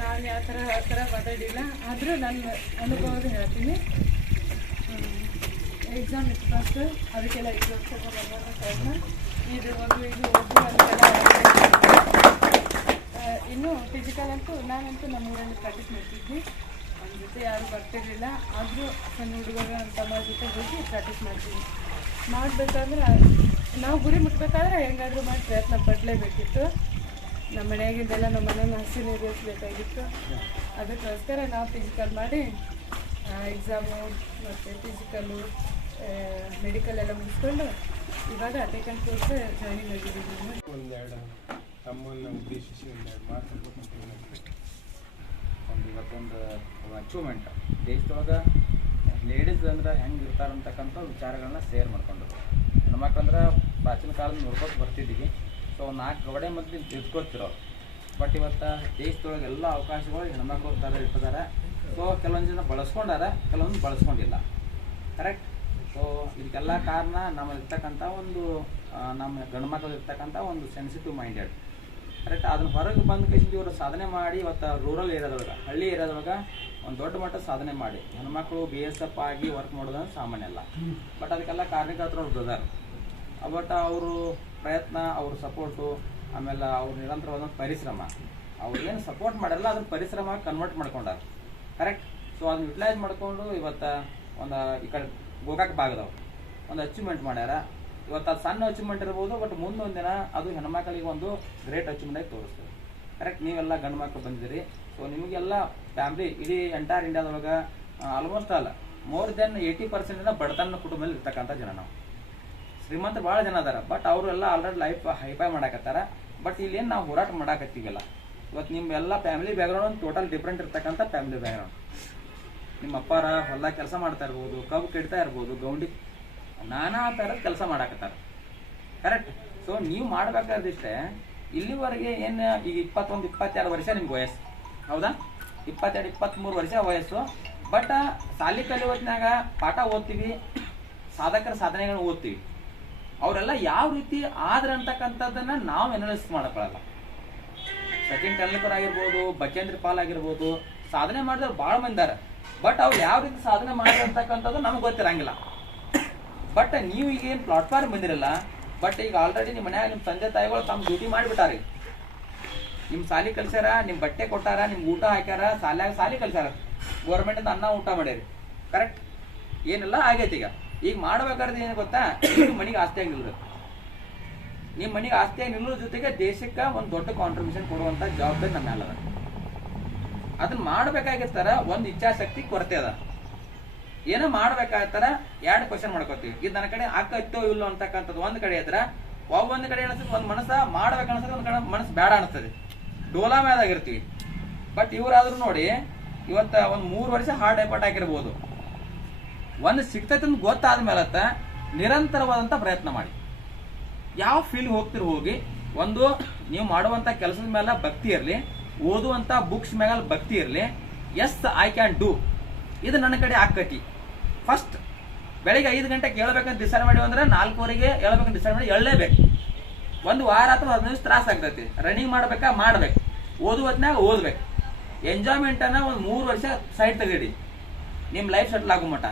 ನಾನು ಯಾವ ಥರ ಆ ಥರ ಮಾತಾಡಿಲ್ಲ, ಆದರೂ ನನ್ನ ಅನುಭವದ ಹೇಳ್ತೀನಿ. ಎಕ್ಸಾಮ್ ಇತ್ತು ಫಸ್ಟ್ ಅದಕ್ಕೆಲ್ಲ ಎಕ್ಸಾಮ್ ಎಲ್ಲ ಟೈಮ್ನ ಇದು ಒಂದು ಇದು ಓದು ಅಂತೆಲ್ಲ ಇನ್ನು ಫಿಸಿಕಲ್ ಅಂತೂ ನಾನಂತೂ ನಮ್ಮ ಊರಲ್ಲಿ ಪ್ರಾಕ್ಟೀಸ್ ಮಾಡ್ತಿದ್ವಿ ನನ್ನ ಜೊತೆ ಯಾರು ಬರ್ತಿರಲಿಲ್ಲ, ಆದರೂ ಸಣ್ಣ ಹುಡುಗರು ತಮ್ಮ ಜೊತೆ ಹೋಗಿ ಪ್ರಾಕ್ಟೀಸ್ ಮಾಡ್ತೀವಿ ಮಾಡಬೇಕಾದ್ರೆ ನಾವು ಗುರಿ ಮುಟ್ಬೇಕಾದ್ರೆ ಹೆಂಗಾದ್ರೂ ಮಾಡಿ ಪ್ರಯತ್ನ ಪಡಲೇಬೇಕಿತ್ತು. ನಮ್ಮ ಮನೆಯಾಗಿದ್ದೆಲ್ಲ ನಮ್ಮ ಮನೇನ ಹಸಿ ನಿರ್ವಹಿಸ್ಬೇಕಾಗಿತ್ತು ಅದಕ್ಕೋಸ್ಕರ ನಾವು ಫಿಸಿಕಲ್ ಮಾಡಿ ಎಕ್ಸಾಮು ಮತ್ತು ಫಿಸಿಕಲ್ಲು ಮೆಡಿಕಲ್ ಎಲ್ಲ ಮುಗಿಸ್ಕೊಂಡು ಇವಾಗ ಟೇಕನ್ ಕೋರ್ಸ್ ಜಾಯ್ನಿಂಗ್ ಆಗಿದ್ದೀವಿ. ಒಂದೆರಡು ತಮ್ಮನ್ನು ಉದ್ದೇಶಿಸಿ ಒಂದೆರಡು ಮಾತು ಒಂದು ಇವತ್ತೊಂದು ಅಚೀವ್ಮೆಂಟ್ ದೇಶದೊಳಗೆ ಲೇಡೀಸ್ ಅಂದ್ರೆ ಹೆಂಗೆ ಇರ್ತಾರೆ ಅಂತಕ್ಕಂಥ ವಿಚಾರಗಳನ್ನ ಶೇರ್ ಮಾಡ್ಕೊಂಡು ಹೆಣ್ಮಕ್ಳಂದ್ರೆ ಪ್ರಾಚೀನ ಕಾಲದ ನೋಡ್ಕೊತ ಬರ್ತಿದ್ದೀವಿ. ಸೊ ನಾಲ್ಕು ಗೋಡೆ ಮಧ್ಯೆ ತಿಳ್ಕೊತಿರೋ. ಬಟ್ ಇವತ್ತು ದೇಶದೊಳಗೆ ಎಲ್ಲ ಅವಕಾಶಗಳು ಹೆಣ್ಮಕ್ಳು ಥರ ಇಟ್ಟಿದ್ದಾರೆ ಸೊ ಕೆಲವೊಂದು ಜನ ಬಳಸ್ಕೊಂಡಾರ, ಕೆಲವೊಂದು ಬಳಸ್ಕೊಂಡಿಲ್ಲ. ಕರೆಕ್ಟ್ ಸೊ ಇದಕ್ಕೆಲ್ಲ ಕಾರಣ ನಮ್ಮಲ್ಲಿರ್ತಕ್ಕಂಥ ಒಂದು ನಮ್ಮ ಗಂಡು ಮಕ್ಕಳು ಇರ್ತಕ್ಕಂಥ ಒಂದು ಸೆನ್ಸಿಟಿವ್ ಮೈಂಡೆಡ್ ಕರೆಕ್ಟ್ ಅದನ್ನ ಹೊರಗೆ ಬಂದ ಕೇಸಿಂದ ಇವರು ಸಾಧನೆ ಮಾಡಿ ಇವತ್ತು ರೂರಲ್ ಏರಿಯಾದೊಳಗೆ ಹಳ್ಳಿ ಏರಿಯಾದೊಳಗೆ ಒಂದು ದೊಡ್ಡ ಮಟ್ಟ ಸಾಧನೆ ಮಾಡಿ. ಹೆಣ್ಮಕ್ಳು ಬಿ ಎಸ್ ಎಫ್ ಆಗಿ ವರ್ಕ್ ಮಾಡೋದಂದ್ರೆ ಸಾಮಾನ್ಯ ಅಲ್ಲ. ಬಟ್ ಅದಕ್ಕೆಲ್ಲ ಕಾರ್ಯಕರ್ತರು ಬ್ರದರ್ ಬಟ್ ಅವರು ಪ್ರಯತ್ನ, ಅವ್ರ ಸಪೋರ್ಟು ಆಮೇಲೆ ಅವ್ರ ನಿರಂತರವಾದ ಪರಿಶ್ರಮ. ಅವ್ರು ಏನು ಸಪೋರ್ಟ್ ಮಾಡಲ್ಲ ಅದನ್ನ ಪರಿಶ್ರಮ ಕನ್ವರ್ಟ್ ಮಾಡ್ಕೊಂಡಾರ ಕರೆಕ್ಟ್ ಸೊ ಅದನ್ನ ಯುಟಿಲೈಸ್ ಮಾಡಿಕೊಂಡು ಇವತ್ತು ಒಂದು ಈ ಕಡೆ ಗೋಕಾಕ್ ಭಾಗದವ್ರು ಒಂದು ಅಚೀವ್ಮೆಂಟ್ ಮಾಡ್ಯಾರ. ಇವತ್ತು ಅದು ಸಣ್ಣ ಅಚೀವ್ಮೆಂಟ್ ಇರ್ಬೋದು ಬಟ್ ಮುಂದೊಂದು ದಿನ ಅದು ಹೆಣ್ಮಕ್ಳಿಗೆ ಒಂದು ಗ್ರೇಟ್ ಅಚೀವ್ಮೆಂಟ್ ಆಗಿ ತೋರಿಸ್ತದೆ. ಕರೆಕ್ಟ್ ನೀವೆಲ್ಲ ಗಂಡು ಮಕ್ಕಳು ಬಂದಿದ್ದೀರಿ. ಸೊ ನಿಮಗೆಲ್ಲ ಫ್ಯಾಮ್ಲಿ ಇಡೀ ಎಂಟೈರ್ ಇಂಡಿಯಾದೊಳಗೆ ಆಲ್ಮೋಸ್ಟ್ ಅಲ್ಲ ಮೋರ್ ದೆನ್ ಏಯ್ಟಿ ಪರ್ಸೆಂಟಿಂದ ಬಡತನ ಕುಟುಂಬದಲ್ಲಿ ಇರ್ತಕ್ಕಂಥ ಜನ ನಾವು. ಶ್ರೀಮಂತ ಭಾಳ ಜನ ಅದಾರ ಬಟ್ ಅವರೆಲ್ಲ ಆಲ್ರೆಡಿ ಲೈಫ್ ಹೈಫೈ ಮಾಡಾಕತ್ತಾರ. ಬಟ್ ಇಲ್ಲಿ ಏನು ನಾವು ಹೋರಾಟ ಮಾಡಾಕತ್ತೀವಲ್ಲ. ಇವತ್ತು ನಿಮ್ಮ ಎಲ್ಲ ಫ್ಯಾಮಿಲಿ ಬ್ಯಾಕ್ಗ್ರೌಂಡ್ ಟೋಟಲ್ ಡಿಫ್ರೆಂಟ್ ಇರ್ತಕ್ಕಂಥ ಫ್ಯಾಮಿಲಿ ಬ್ಯಾಕ್ಗ್ರೌಂಡ್ ನಿಮ್ಮ ಅಪ್ಪಾರ ಹೊಲ ಕೆಲಸ ಮಾಡ್ತಾ ಇರ್ಬೋದು, ಕಬ್ಬು ಕೆಡ್ತಾ ಇರ್ಬೋದು, ಗೌಂಡಿ, ನಾನಾ ಥರದ ಕೆಲಸ ಮಾಡಾಕತ್ತಾರ. ಕರೆಕ್ಟ್ ಸೊ ನೀವು ಮಾಡ್ಬೇಕಾದಿಷ್ಟೇ ಇಲ್ಲಿವರೆಗೆ ಏನು ಈಗ ಇಪ್ಪತ್ತೊಂದು, ಇಪ್ಪತ್ತೆರಡು ವರ್ಷ ನಿಮ್ಗೆ ವಯಸ್ಸು. ಹೌದಾ? ಇಪ್ಪತ್ತೆರಡು, ಇಪ್ಪತ್ತ್ಮೂರು ವರ್ಷ ವಯಸ್ಸು. ಬಟ್ ಸಾಲಿ ಕಲಿಯೋತ್ನಾಗ ಪಾಠ ಓದ್ತೀವಿ, ಸಾಧಕರ ಸಾಧನೆಗಳನ್ನ ಓದ್ತೀವಿ. ಅವರೆಲ್ಲ ಯಾವ ರೀತಿ ಆದ್ರೆ ಅಂತಕ್ಕಂಥದ್ದನ್ನ ನಾವು ಎನಾಲಿಸ್ ಮಾಡ್ಕೊಳ್ಳಲ್ಲ. ಸಚಿನ್ ತೆಂಡೂಲ್ಕರ್ ಆಗಿರ್ಬೋದು ಬಚೇಂದ್ರ ಪಾಲ್ ಆಗಿರ್ಬೋದು, ಸಾಧನೆ ಮಾಡಿದವ್ರು ಭಾಳ ಮಂದಿದ್ದಾರೆ ಬಟ್ ಅವ್ರು ಯಾವ ರೀತಿ ಸಾಧನೆ ಮಾಡಿದ್ರು ಅಂತಕ್ಕಂಥದ್ದು ನಮ್ಗೆ ಗೊತ್ತಿರಂಗಿಲ್ಲ. ಬಟ್ ನೀವು ಈಗೇನು ಪ್ಲಾಟ್ಫಾರ್ಮ್ ಬಂದಿರಲ್ಲ ಬಟ್ ಈಗ ಆಲ್ರೆಡಿ ನಿಮ್ಮ ಮನ್ಯಾಗ ನಿಮ್ಮ ತಂದೆ ತಾಯಿಗಳು ತಮ್ಮ ಡ್ಯೂಟಿ ಮಾಡಿಬಿಟ್ಟಾರ. ನಿಮ್ಮ ಸಾಲಿ ಕಲ್ಸ್ಯಾರ ನಿಮ್ಮ ಬಟ್ಟೆ ಕೊಟ್ಟಾರ ನಿಮ್ಗೆ ಊಟ ಹಾಕ್ಯಾರ, ಸಾಲ್ಯಾಗ ಸಾಲಿ ಕಲ್ಸ್ಯಾರ. ಗೌರ್ಮೆಂಟ್ ಅನ್ನ ಊಟ ಮಾಡ್ಯಾರಿ. ಕರೆಕ್ಟ್ ಏನೆಲ್ಲ, ಆಗೈತಿ ಈಗ. ಈಗ ಮಾಡ್ಬೇಕಾದ್ರೆ ಏನು ಗೊತ್ತಾ? ನಿಮ್ಮ ಮನೆಗೆ ಆಸ್ತಿಯಾಗಿ ನಿಲ್ಲಬೇಕು ನಿಮ್ಮ ಮನೆಗೆ ಆಸ್ತಿಯಾಗಿ ನಿಲ್ಲೋದ್ರ ಜೊತೆಗೆ ದೇಶಕ್ಕೆ ಒಂದು ದೊಡ್ಡ ಕಾಂಟ್ರಿಬ್ಯೂಷನ್ ಕೊಡುವಂಥ ಜವಾಬ್ದಾರಿ ನಮ್ಮ ಮೇಲೆ ಅದ. ಅದನ್ನ ಮಾಡ್ಬೇಕಾಗಿರ್ತಾರ, ಒಂದು ಇಚ್ಛಾಶಕ್ತಿ ಕೊರತೆ ಅದ. ಏನೋ ಮಾಡ್ಬೇಕಾಗ್ತಾರ ಎರಡು ಕ್ವಶನ್ ಮಾಡ್ಕೋತೀವಿ. ಇದು ನನ್ನ ಕಡೆ ಆಕತ್ತೋ ಇಲ್ಲೋ ಅಂತಕ್ಕಂಥದ್ದು ಒಂದ್ ಕಡೆ ಇದ್ರ ಒಂದ್ ಕಡೆ ಅನ್ಸುತ್ತೆ, ಒಂದ್ ಮನಸ್ಸ ಮಾಡ್ಬೇಕು ಅನಿಸ್ತದೆ ಒಂದ್ ಕಡೆ ಮನಸ್ಸು ಬೇಡ ಅನಿಸ್ತದೆ ಡೋಲಾ ಮೇಲಾಗಿರ್ತೀವಿ ಬಟ್ ಇವರಾದ್ರೂ ನೋಡಿ, ಇವತ್ತ ಒಂದ್ ಮೂರು ವರ್ಷ ಹಾರ್ಡ್ ಎಫರ್ಟ್ ಹಾಕಿರ್ಬೋದು ಒಂದು ಸಿಗ್ತೈತೆ ಅಂತ ಗೊತ್ತಾದ ಮೇಲತ್ತ ನಿರಂತರವಾದಂತ ಪ್ರಯತ್ನ ಮಾಡಿ. ಯಾವ ಫೀಲ್ ಹೋಗ್ತಿರ್ ಹೋಗಿ, ಒಂದು ನೀವು ಮಾಡುವಂತ ಕೆಲಸದ ಮೇಲೆ ಭಕ್ತಿ ಇರಲಿ, ಓದುವಂತ ಬುಕ್ಸ್ ಮೇಲೆ ಭಕ್ತಿ ಇರಲಿ ಎಸ್ ಐ ಕ್ಯಾನ್ ಡೂ ಇದು ನನ್ನ ಕಡೆ ಆಕತಿ. ಫಸ್ಟ್ ಬೆಳಿಗ್ಗೆ ಐದು ಗಂಟೆಗೆ ಹೇಳ್ಬೇಕಂತ ಡಿಸೈಡ್ ಮಾಡಿ ಅಂದ್ರೆ ನಾಲ್ಕೂವರೆಗೆ ಹೇಳ್ಬೇಕಂತ ಡಿಸೈಡ್ ಮಾಡಿ ಎಳ್ಳೇಬೇಕು ಒಂದು ವಾರ ಅಥವಾ ಹದಿನೈದು ದಿವಸ ತ್ರಾಸ ಆಗ್ತೈತಿ. ರನ್ನಿಂಗ್ ಮಾಡ್ಬೇಕಾ? ಮಾಡ್ಬೇಕು. ಓದು ಹೊತ್ತಿನಾಗ ಓದ್ಬೇಕು. ಎಂಜಾಯ್ಮೆಂಟ್ ಅನ್ನ ಒಂದು ಮೂರು ವರ್ಷ ಸೈಡ್ ತೆಗೀರಿ. ನಿಮ್ಮ ಲೈಫ್ ಸೆಟ್ಲ್ ಆಗೋ ಮಟ್ಟ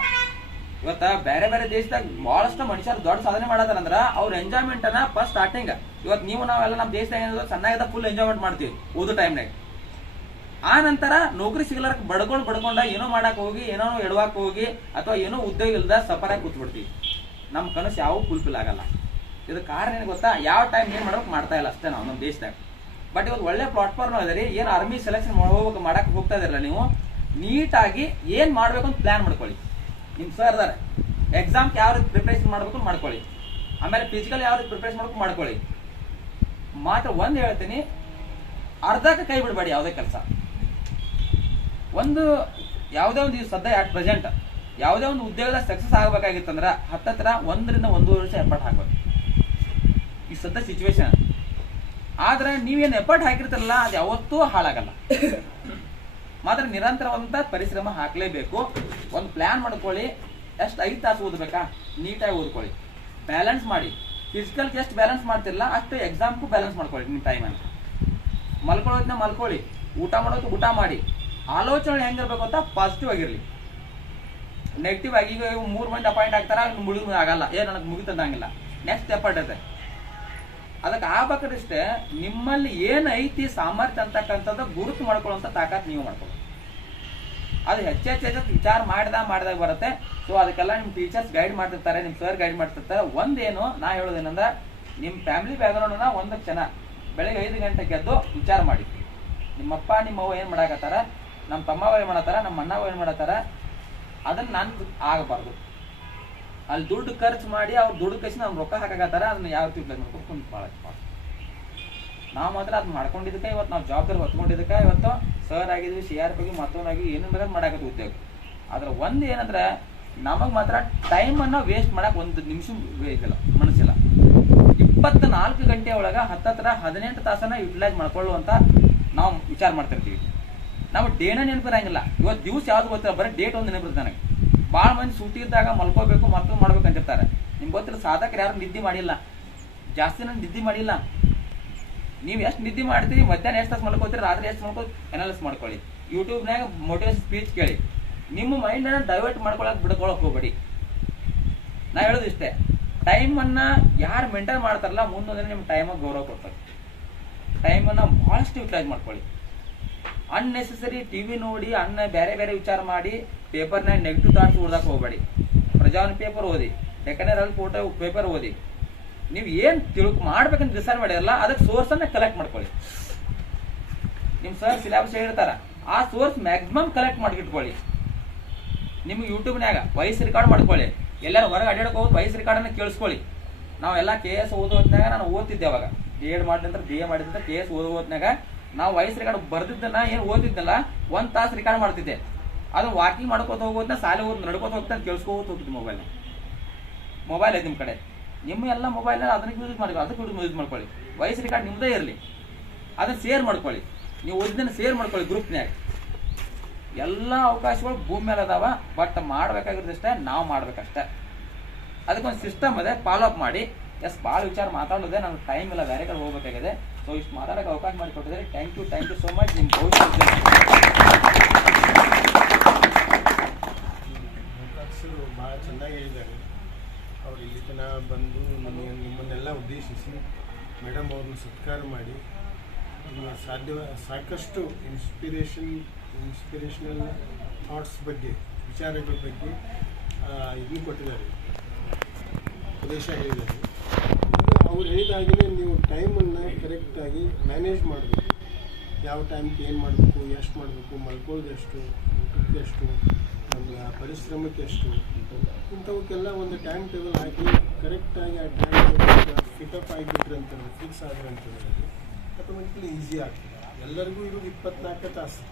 ಇವತ್ತ ಬೇರೆ ಬೇರೆ ದೇಶದಾಗ ಭಾಳಷ್ಟು ಮನುಷ್ಯರು ದೊಡ್ಡ ಸಾಧನೆ ಮಾಡತಾರಂದ್ರ ಅವ್ರ ಎಂಜಾಯ್ಮೆಂಟ್ ಅನ್ನ ಫಸ್ಟ್ ಸ್ಟಾರ್ಟಿಂಗ್ ಇವತ್ತು ನೀವು ನಾವೆಲ್ಲ ನಮ್ಮ ದೇಶದಾಗ ಏನಾದ್ರು ಸಣ್ಣಾಗಿದ್ದ ಫುಲ್ ಎಂಜಾಯ್ಮೆಂಟ್ ಮಾಡ್ತೀವಿ. ಓದೋ ಟೈಮ್ನಾಗ ಆ ನಂತರ ನೌಕರಿ ಸಿಗಲಾರ ಬಡ್ಕೊಂಡ್ ಬಡ್ಕೊಂಡ ಏನೋ ಮಾಡಕ್ ಹೋಗಿ, ಏನೋ ಎಡವಾಕ್ ಹೋಗಿ, ಅಥವಾ ಏನೋ ಉದ್ಯೋಗ ಇಲ್ದ ಸಫರಾಗಿ ಕೂತ್ಬಿಡ್ತೀವಿ. ನಮ್ಮ ಕನಸು ಯಾವ ಫುಲ್ಫಿಲ್ ಆಗಲ್ಲ. ಇದು ಕಾರಣ ಏನು ಗೊತ್ತಾ? ಯಾವ ಟೈಮ್ ಏನ್ ಮಾಡ್ಬೇಕು ಮಾಡ್ತಾ ಇಲ್ಲ ಅಷ್ಟೇ ನಾವು ನಮ್ಮ ದೇಶದಾಗ. ಬಟ್ ಇವತ್ತು ಒಳ್ಳೆ ಪ್ಲಾಟ್ಫಾರ್ಮ್ ಅದ ರೀ ಏನು ಆರ್ಮಿ ಸೆಲೆಕ್ಷನ್ ಹೋಗ್ಬೇಕು, ಮಾಡಕ್ ಹೋಗ್ತಾ ಇದಿರಲ್ಲ ನೀವು, ನೀಟಾಗಿ ಏನು ಮಾಡಬೇಕು ಅಂತ ಪ್ಲಾನ್ ಮಾಡ್ಕೊಳ್ಳಿ. ನಿಮ್ಮ ಸರ್ ಅದಾರ ಎಕ್ಸಾಮ್ಗೆ ಯಾವ ರೀತಿ ಪ್ರಿಪರೇಷನ್ ಮಾಡಬೇಕು ಮಾಡ್ಕೊಳ್ಳಿ. ಆಮೇಲೆ ಫಿಸಿಕಲ್ ಯಾವ ರೀತಿ ಪ್ರಿಪರೇಷನ್ ಮಾಡ್ಬೇಕು ಮಾಡ್ಕೊಳ್ಳಿ. ಮಾತ್ರ ಒಂದು ಹೇಳ್ತೀನಿ, ಅರ್ಧಕ್ಕೆ ಕೈ ಬಿಡಬೇಡಿ ಯಾವುದೇ ಕೆಲಸ. ಒಂದು ಯಾವುದೇ ಒಂದು ಸದ್ಯ ಅಟ್ ಪ್ರೆಸೆಂಟ್ ಯಾವುದೇ ಒಂದು ಉದ್ಯೋಗದ ಸಕ್ಸಸ್ ಆಗ್ಬೇಕಾಗಿತ್ತಂದ್ರೆ ಹತ್ತತ್ರ ಒಂದರಿಂದ ಒಂದೂವರೆ ವರ್ಷ ಎಫರ್ಟ್ ಹಾಕ್ಬೇಕು. ಈ ಸದ್ಯ ಸಿಚುವೇಶನ್ ಆದ್ರೆ ನೀವೇನು ಎಫರ್ಟ್ ಹಾಕಿರ್ತಾರಲ್ಲ, ಅದು ಯಾವತ್ತೂ ಹಾಳಾಗಲ್ಲ. ಮಾತ್ರ ನಿರಂತರವಾದಂಥ ಪರಿಶ್ರಮ ಹಾಕಲೇಬೇಕು. ಒಂದು ಪ್ಲಾನ್ ಮಾಡ್ಕೊಳ್ಳಿ. ಎಷ್ಟು ಐದು ತಾಸು ಓದಬೇಕಾ? ನೀಟಾಗಿ ಓದ್ಕೊಳ್ಳಿ. ಬ್ಯಾಲೆನ್ಸ್ ಮಾಡಿ. ಫಿಸಿಕಲ್ಗೆ ಎಷ್ಟು ಬ್ಯಾಲೆನ್ಸ್ ಮಾಡ್ತಿರಲ್ಲ, ಅಷ್ಟು ಎಕ್ಸಾಮ್ಗೂ ಬ್ಯಾಲೆನ್ಸ್ ಮಾಡ್ಕೊಳ್ಳಿ ನಿಮ್ಮ ಟೈಮನ್ನು ಮಲ್ಕೊಳ್ಳೋದನ್ನ ಮಲ್ಕೊಳ್ಳಿ. ಊಟ ಮಾಡೋದು ಊಟ ಮಾಡಿ. ಆಲೋಚನೆ ಹೆಂಗಿರ್ಬೇಕು ಅಂತ ಪಾಸಿಟಿವ್ ಆಗಿರಲಿ. ನೆಗೆಟಿವ್ ಆಗಿ ಈಗ ಮೂರು ಮಂದಿ ಅಪಾಯಿಂಟ್ ಆಗ್ತಾರ ಮುಳುಗು ಆಗಲ್ಲ. ಏ, ನನಗೆ ಮುಗಿತದಂಗಿಲ್ಲ. ನೆಕ್ಸ್ಟ್ ಎಫರ್ಟ್ ಇದೆ. ಅದಕ್ಕೆ ಆಗ್ಬೇಕಾದ್ರೆ ನಿಮ್ಮಲ್ಲಿ ಏನು ಐತಿ ಸಾಮರ್ಥ್ಯ ಅಂತಕ್ಕಂಥದ್ದು ಗುರುತು ಮಾಡ್ಕೊಳ್ಳುವಂಥ ತಾಕತ್ ನೀವು ಮಾಡ್ಕೊಳ್ಳಿ ಅದು ಹೆಚ್ಚು ಹೆಚ್ಚು ವಿಚಾರ ಮಾಡಿದ ಮಾಡಿದಾಗ ಬರುತ್ತೆ. ಸೊ ಅದಕ್ಕೆಲ್ಲ ನಿಮ್ಮ ಟೀಚರ್ಸ್ ಗೈಡ್ ಮಾಡ್ತಿರ್ತಾರೆ ನಿಮ್ಮ ಸರ್ ಗೈಡ್ ಮಾಡ್ತಿರ್ತಾರೆ. ಒಂದೇನು, ನಾ ಹೇಳೋದೇನಂದ್ರೆ ನಿಮ್ಮ ಫ್ಯಾಮಿಲಿ ಬ್ಯಾಕ್ಗ್ರೌಂಡನ್ನ ಒಂದಕ್ಕೆ ಕ್ಷಣ, ಬೆಳಗ್ಗೆ ಐದು ಗಂಟೆಗೆ ಎದ್ದು ವಿಚಾರ ಮಾಡಿ. ನಿಮ್ಮಪ್ಪ, ನಿಮ್ಮವ್ವ ಏನು ಮಾಡಾಕತ್ತಾರ? ನಮ್ಮ ತಮ್ಮವ ಏನು ಮಾಡತ್ತಾರ ನಮ್ಮ ಅಣ್ಣವ ಏನು ಮಾಡತ್ತಾರ, ಅದನ್ನ ನಾನು ಆಗಬಾರ್ದು. ಅಲ್ಲಿ ದುಡ್ಡು ಖರ್ಚು ಮಾಡಿ ಅವ್ರು ದುಡ್ಡು ಕಸಿ ನಾವು ರೊಕ್ಕ ಹಾಕಾಕತ್ತಾರ, ಅದನ್ನ ಯಾವ ರೀತಿ ಮಾಡ್ಕೊಂಡು ಕುಂತ್ ಭಾಳ ನಾವು ಮಾತ್ರ ಅದನ್ನ ಮಾಡ್ಕೊಂಡಿದ್ದಕ್ಕೆ ಇವತ್ತು ನಾವು ಜವಾಬ್ದಾರಿ ಹೊತ್ಕೊಂಡಿದ್ದಕ್ಕೆ, ಇವತ್ತು ಸರ್ ಆಗಿದ್ವಿ, ಸಿ ಆರ್ ಪಿ ಮತ್ತೊಂದಾಗಿ ಏನು ಬೇಕಾದ್ರೆ ಮಾಡಾಕತ್ತೀವಿ ಉದ್ಯೋಗ. ಆದ್ರೆ ಒಂದು ಏನಂದ್ರೆ, ನಮಗೆ ಮಾತ್ರ ಟೈಮನ್ನು ವೇಸ್ಟ್ ಮಾಡಕ್ಕೆ ಒಂದು ನಿಮಿಷ ಇದಿಲ್ಲ, ಮನಸ್ಸಿಲ್ಲ. ಇಪ್ಪತ್ತ ನಾಲ್ಕು ಗಂಟೆ ಒಳಗೆ ಹತ್ತತ್ರ ಹದಿನೆಂಟು ತಾಸನ್ನ ಯುಟಿಲೈಸ್ ಮಾಡ್ಕೊಳ್ಳುವಂತ ನಾವು ವಿಚಾರ ಮಾಡ್ತಿರ್ತೀವಿ. ನಾವು ಡೇನ ನೆನಪಿರಂಗಿಲ್ಲ. ಇವತ್ತು ದಿವಸ ಯಾವ್ದು ಗೊತ್ತಿಲ್ಲ, ಬರೀ ಡೇಟ್ ಒಂದು ನೆನಪಿರುತ್ತೆ ನನಗೆ. ಭಾಳ ಮಂದಿ ಸೂಟಿ ಇದ್ದಾಗ ಮಲ್ಕೋಬೇಕು ಮತ್ತೊಂದು ಮಾಡ್ಬೇಕು ಅಂತಿರ್ತಾರೆ. ನಿಮ್ಗೆ ಗೊತ್ತಿಲ್ಲ, ಸಾಧಕರು ಯಾರು ನಿದ್ದೆ ಮಾಡಿಲ್ಲ. ಜಾಸ್ತಿ ನಾನು ನಿದ್ದೆ ಮಾಡಿಲ್ಲ. ನೀವು ಎಷ್ಟು ನಿದ್ದೆ ಮಾಡ್ತೀರಿ, ಮಧ್ಯಾಹ್ನ ಎಷ್ಟು ತಾಸು ಮಲ್ಕೋತೀರಿ, ರಾತ್ರಿ ಎಷ್ಟು ಮಲ್ಕೋ ಅನಾಲಿಸ್ ಮಾಡ್ಕೊಳ್ಳಿ. ಯೂಟ್ಯೂಬ್ನಾಗ ಮೋಟಿವೇಶನ್ ಸ್ಪೀಚ್ ಕೇಳಿ. ನಿಮ್ಮ ಮೈಂಡನ್ನು ಡೈವರ್ಟ್ ಮಾಡ್ಕೊಳಕ್ಕೆ ಬಿಡ್ಕೊಳಕ್ ಹೋಗ್ಬೇಡಿ. ನಾ ಹೇಳೋದು ಇಷ್ಟೇ ಟೈಮನ್ನು ಯಾರು ಮೇಂಟೈನ್ ಮಾಡ್ತಾರಲ್ಲ ಮುಂದೆ ನಿಮ್ಮ ಟೈಮಾಗ ಗೌರವ ಕೊಡ್ತಾರೆ. ಟೈಮನ್ನು ಭಾಳಷ್ಟು ಯುಟಿಲೈಸ್ ಮಾಡ್ಕೊಳ್ಳಿ. ಅನ್ನೆಸೆಸರಿ ಟಿವಿ ನೋಡಿ, ಅನ್ನ ಬೇರೆ ಬೇರೆ ವಿಚಾರ ಮಾಡಿ ಪೇಪರ್ನ ನೆಗೆಟಿವ್ ಥಾಟ್ಸ್ ಓದಕ್ಕೆ ಹೋಗಬೇಡಿ. ಪ್ರಜಾವನ್ ಪೇಪರ್ ಓದಿ ಡೆಕನರಲ್ ಫೋಟೋ ಪೇಪರ್ ಓದಿ. ನೀವು ಏನು ತಿಳ್ಕೊ ಮಾಡ್ಬೇಕಂತ ಡಿಸೈಡ್ ಮಾಡಿರಲ್ಲ, ಅದಕ್ಕೆ ಸೋರ್ಸನ್ನ ಕಲೆಕ್ಟ್ ಮಾಡ್ಕೊಳ್ಳಿ. ನಿಮ್ಮ ಸರ್ ಸಿಲೆಬಸ್ ಹೇಳ್ತಾರ, ಆ ಸೋರ್ಸ್ ಮ್ಯಾಕ್ಸಿಮಮ್ ಕಲೆಕ್ಟ್ ಮಾಡಿಟ್ಕೊಳ್ಳಿ ನಿಮ್ಗೆ ಯೂಟ್ಯೂಬ್ನ್ಯಾಗ ವಾಯ್ಸ್ ರೆಕಾರ್ಡ್ ಮಾಡ್ಕೊಳ್ಳಿ. ಎಲ್ಲರೂ ಹೊರಗೆ ಅಡ್ಡಾಡಕ್ಕೆ ಹೋಗಿ ವಾಯ್ಸ್ ರೆಕಾರ್ಡನ್ನ ಕೇಳಿಸ್ಕೊಳ್ಳಿ. ನಾವೆಲ್ಲ ಕೆ ಎಸ್ ಓದೋ ನಾನು ಓದ್ತಿದ್ದೆ ಅವಾಗ. ಬಿ ಎಡ್ ಮಾಡಿದಂತ ಬಿ ಎ ಮಾಡಿದಂತ ಕೆ ಎಸ್ ಓದೋ ನಾವು ವಾಯ್ಸ್ ರೆಕಾರ್ಡ್ ಬರ್ದಿದ್ದನ್ನ ಏನು ಓದಿದ್ದಲ್ಲ ಒಂದು ತಾಸು ರೆಕಾರ್ಡ್ ಮಾಡ್ತಿದ್ದೆ. ಅದು ವಾಕಿಂಗ್ ಮಾಡ್ಕೋತ ಹೋಗೋದ್ನ ಸಾಲೆ ಹೋದ್ ನಡ್ಕೋತ ಹೋಗ್ತಾ ಕೇಳಿಸ್ಕೋತ ಹೋಗ್ತಿದ್ದೆ ಮೊಬೈಲ್ ಮೊಬೈಲ್ ಐತೆ ನಿಮ್ಮ ಕಡೆ. ನಿಮ್ಮ ಎಲ್ಲ ಮೊಬೈಲ್ ಅದನ್ನ ಯೂಸ್ ಮಾಡಿ ಅದಕ್ಕೆ ಯೂಸ್ ಮಾಡ್ಕೊಳ್ಳಿ. ವಾಯ್ಸ್ ರೆಕಾರ್ಡ್ ನಿಮ್ಮದೇ ಇರಲಿ. ಅದನ್ನ ಶೇರ್ ಮಾಡ್ಕೊಳ್ಳಿ. ನೀವು ಓದಿದ್ದನ್ನ ಶೇರ್ ಮಾಡ್ಕೊಳ್ಳಿ ಗ್ರೂಪ್ನ್ಯಾಗ ಎಲ್ಲ ಅವಕಾಶಗಳು ಭೂಮಿ ಮೇಲೆ ಅದಾವ ಬಟ್ ಮಾಡಬೇಕಾಗಿರೋದಷ್ಟೇ ನಾವು ಮಾಡ್ಬೇಕಷ್ಟೇ. ಅದಕ್ಕೊಂದು ಸಿಸ್ಟಮ್ ಇದೆ ಫಾಲೋ ಅಪ್ ಮಾಡಿ. ಎಸ್ ಭಾಳ ವಿಚಾರ ಮಾತಾಡೋದೆ ನನಗೆ ಟೈಮ್ ಇಲ್ಲ, ಬೇರೆ ಕಡೆ ಹೋಗ್ಬೇಕಾಗಿದೆ. ಸೊ ಇಷ್ಟು ಮಾತಾಡೋಕೆ ಅವಕಾಶ ಮಾಡಿಕೊಟ್ಟಿದ್ದಾರೆ thank you thank you so much ನಿಮ್ಮ ಭವಿಷ್ಯ ಭಾಳ ಚೆನ್ನಾಗಿ ಹೇಳಿದ್ದಾರೆ. ಅವ್ರು ಇಲ್ಲಿ ಬಂದು ನಮಗೆ ನಿಮ್ಮನ್ನೆಲ್ಲ ಉದ್ದೇಶಿಸಿ ಮೇಡಮ್ ಅವ್ರನ್ನ ಸತ್ಕಾರ ಮಾಡಿ ಸಾಧ್ಯ, ಸಾಕಷ್ಟು ಇನ್ಸ್ಪಿರೇಷನ್ ಇನ್ಸ್ಪಿರೇಷನಲ್ ಥಾಟ್ಸ್ ಬಗ್ಗೆ, ವಿಚಾರಗಳ ಬಗ್ಗೆ ಇದನ್ನು ಕೊಟ್ಟಿದ್ದಾರೆ. ಉದ್ದೇಶ ಹೇಳಿದ್ದಾರೆ. ಅವ್ರು ಹೇಳಿದಾಗಲೇ ನೀವು ಟೈಮನ್ನು ಕರೆಕ್ಟಾಗಿ ಮ್ಯಾನೇಜ್ ಮಾಡಬೇಕು. ಯಾವ ಟೈಮ್ಗೆ ಏನು ಮಾಡಬೇಕು, ಎಷ್ಟು ಮಾಡಬೇಕು, ಮಲ್ಕೊಳ್ಳೋದು ಎಷ್ಟು, ಊಟಕ್ಕೆ ಎಷ್ಟು ಆ ಪರಿಶ್ರಮಕ್ಕೆ ಎಷ್ಟು, ಇಂಥವಕ್ಕೆಲ್ಲ ಒಂದು ಟೈಮ್ ಟೇಬಲ್ ಹಾಕಿ ಕರೆಕ್ಟಾಗಿ ಆ ಟೈಮ್ ಟೇಬಲ್ ಫಿಟಪ್ ಆಗಿಬಿಟ್ರೆ ಅಂತಂದ್ರೆ ಫಿಕ್ಸ್ ಆದರೆ ಅಂತಂದರೆ ಆಟೋಮೆಟಿಕಲಿ ಈಸಿ ಆಗ್ತದೆ. ಎಲ್ಲರಿಗೂ ಇದು ಇಪ್ಪತ್ನಾಲ್ಕು ತಾಸು.